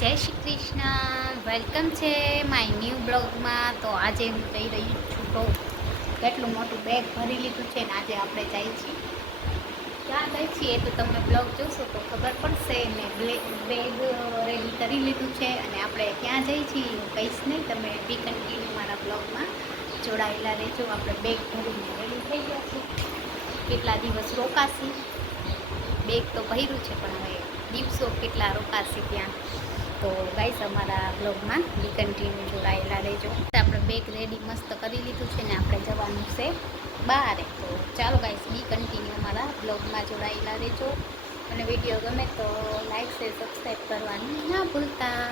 જય શ્રી કૃષ્ણ, વેલકમ છે my new બ્લોગમાં. તો આજે હું જઈ રહી છું તો કેટલું મોટું બેગ ભરી લીધું છે ને આજે આપણે જઈએ છીએ. ક્યાં જઈએ છીએ તો તમને બ્લોગ જોશો તો ખબર પડશે. મેં બેગ રેડી કરી લીધું છે અને આપણે ક્યાં જઈએ છીએ હું કહીશ નહીં, તમે બી કન્ટિન્યુ મારા બ્લોગમાં જોડાયેલા રહેજો. આપણે બેગ ભરીને રેડી થઈ ગયા છે. કેટલા દિવસ રોકાશી, બેગ તો ભર્યું છે પણ હવે દિવસો કેટલા રોકાશે ત્યાં. તો ગાઈસ અમારા બ્લોગમાં બી કન્ટિન્યુ જોડાયેલા રહેજો. આપણે બેગ રેડી મસ્ત કરી લીધું છે ને આપણે જવાનું છે બહાર. તો ચાલો ગાઈસ બી કન્ટિન્યુ અમારા બ્લોગમાં જોડાયેલા રહેજો. અને વિડીયો ગમે તો લાઈક શેર સબસ્ક્રાઈબ કરવાનું ના ભૂલતા.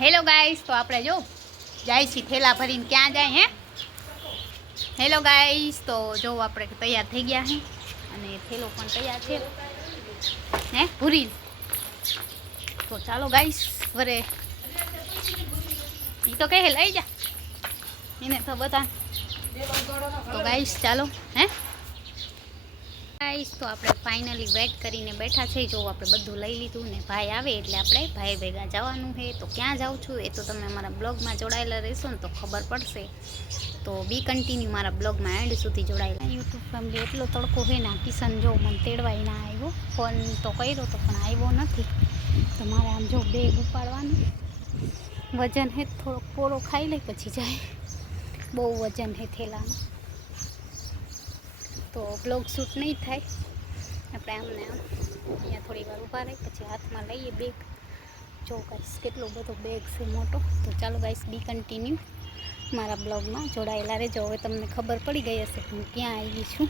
હેલો ગાઈસ, તો આપણે જો જાય છીએ થેલા ભરીને. ક્યાં જાય હે? હેલો ગાઈસ, તો જો આપણે તૈયાર થઈ ગયા હે અને થેલો પણ તૈયાર છે હે પૂરી. તો ચાલો ગાઈસ વરે એ તો કહે લઈ જા એને તો બધા. તો ગાઈસ ચાલો હે ગાઈસ, તો આપણે ફાઇનલી વેટ કરીને બેઠા છે. જો આપણે બધું લઈ લીધું ને ભાઈ આવે એટલે આપણે ભાઈ ભેગા જવાનું છે. તો ક્યાં જાઉં છું એ તો તમે અમારા બ્લોગમાં જોડાયેલા રહેશો ને તો ખબર પડશે. તો બી કન્ટિન્યુ મારા બ્લોગમાં એન્ડ સુધી જોડાયેલા. યુટ્યુબ ફેમિલી એટલો તડકો છે ને, કિશન જો મને તેડવાય ના આવ્યો. ફોન તો કર્યો તો પણ આવ્યો નથી. તો મારે આમ જો બેગ ઉપાડવાનું વજન હે, થોડોક પોરો ખાઈ લઈ પછી જાય. બહુ વજન હે થેલાનું, તો બ્લોગ શૂટ નહીં થાય. આપણે આમને આમ અહીંયા થોડી વાર ઊભા રહી પછી હાથમાં લઈએ બેગ. જો ગાઈસ કેટલો બધો બેગ છે મોટો. તો ચાલો ગાઈસ બી કન્ટિન્યુ મારા બ્લોગમાં જોડાયેલા રહેજો. હવે તમને ખબર પડી ગઈ હશે કે હું ક્યાં આવી છું.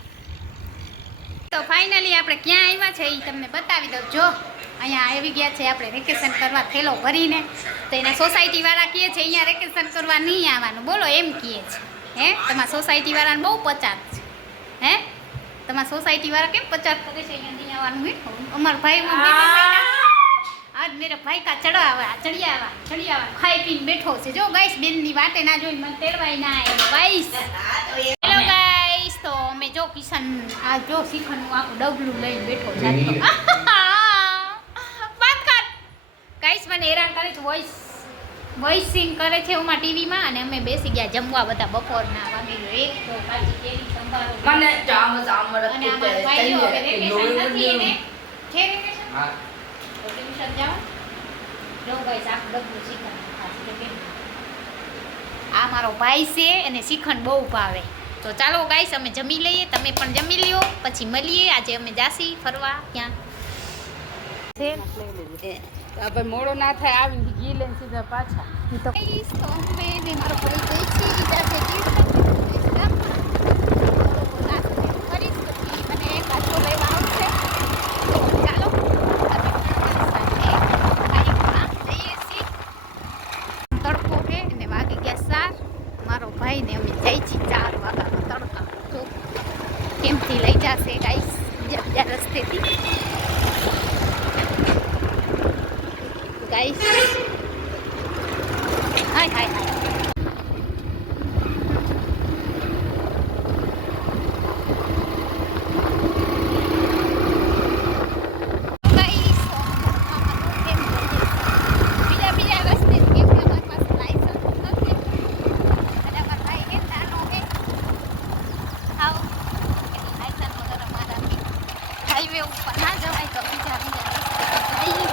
તો ફાઇનલી આપણે ક્યાં આવ્યા છે એ તમને બતાવી દઉં. જો અહીંયા આવી ગયા છે આપણે વેકેશન કરવા થેલો ભરીને. તો એના સોસાયટીવાળા કહે છે અહીંયા વેકેશન કરવા નહીં આવવાનું. બોલો એમ કહે છે હે? તમારા સોસાયટીવાળાને બહુ પચાસ છે હે? તમારા સોસાયટીવાળા કેમ પચાસ કરે છે અહીંયા નહીં આવવાનું હે? અમારા ભાઈ આજ મેરા ભાઈ કા ચડિયાવા ખાઈ પીને બેઠો છે. જો ગાઈસ બેનની વાટે ના જોઈ મને તેડવાય ના આવ્યો ગાઈસ. હેલો ગાઈસ, તો અમે જો કિશન આ જો શીખવાનું આખું ડબલું લઈને બેઠો છે. બંધ કર ગાઈસ, મને હેરાન કરે છે. વોઇસિંગ કરે છે ઉમાં ટીવીમાં. અને અમે બેસી ગયા જમવા બધા બપોરના વાગી એક તો પાછી કેરી સંભાળો મને જામ અને અમારા ભાઈઓ હવે વેકેશન નથી એને છે વેકેશન. હા તો ટ્યુશન જાવ. જો ગાઈસ આખું ડબલું શીખવાનું ખાસ કે આ મારો ભાઈ છે અને શીખણ બહુ ભાવે. તો ચાલો ગાઈસ અમે જમી લઈએ, તમે પણ જમી લ્યો પછી મળીએ. આજે અમે જાસી ફરવા ક્યાં છે. આપણે મોડો ના થાય આવીને ઘી લઈને સીધા પાછા. તો ગાઈસ તો અમે ને મારો ભાઈ જઈ છીએ જાતે ટ્યુશન કરીશ પછી મને પાછો લેવા આવશે. તો ચાલો તડકો છે ને વાગી ગયા 4. મારો ભાઈ ને અમે જઈ છીએ 4 વાગ્યાનો તડકા. તો કેમથી લઈ જશે ગાઈસ બીજા રસ્તેથી ગાઈસ. હાય હાય હાય હાઈવે ઉપર ના જવાય તો બીજા રસ્તે જઈએ.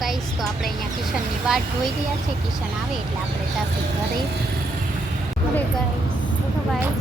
ગાઈસ તો આપણે અહીંયા કિશનની વાટ જોઈ રહ્યા છે. કિશન આવે એટલે આપણે ત્યાંથી ઘરે ગાઈસ. તો ગાઈસ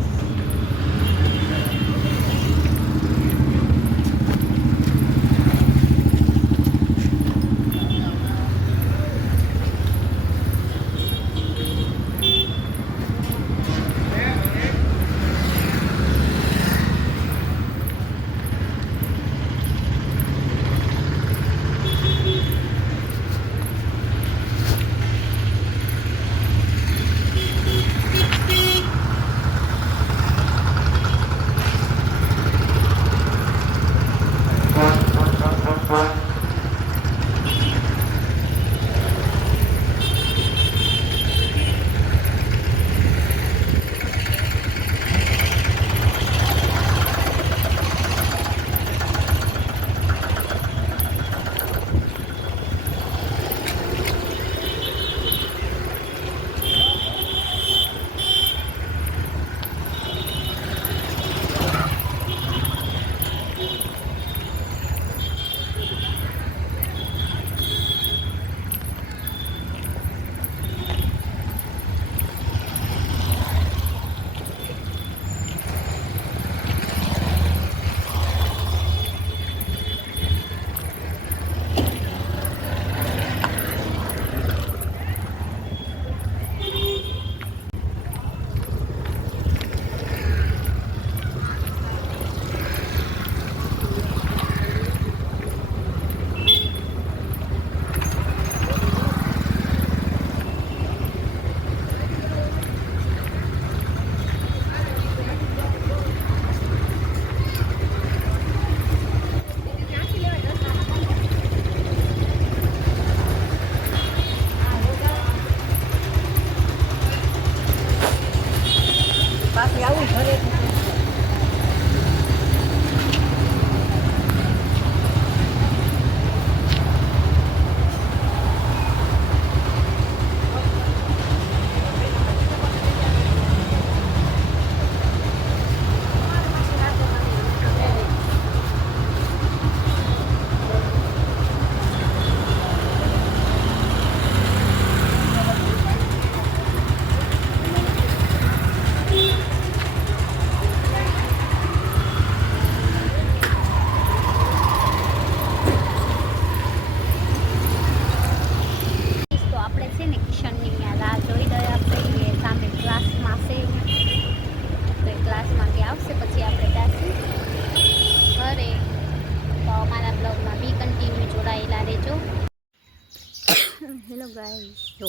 ગાઈસ જો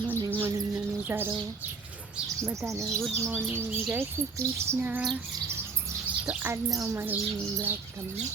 મોર્નિંગનો નજારો. બધાને ગુડ મોર્નિંગ, જય શ્રી કૃષ્ણ. તો આજનો અમારો મિની બ્લોગ તમને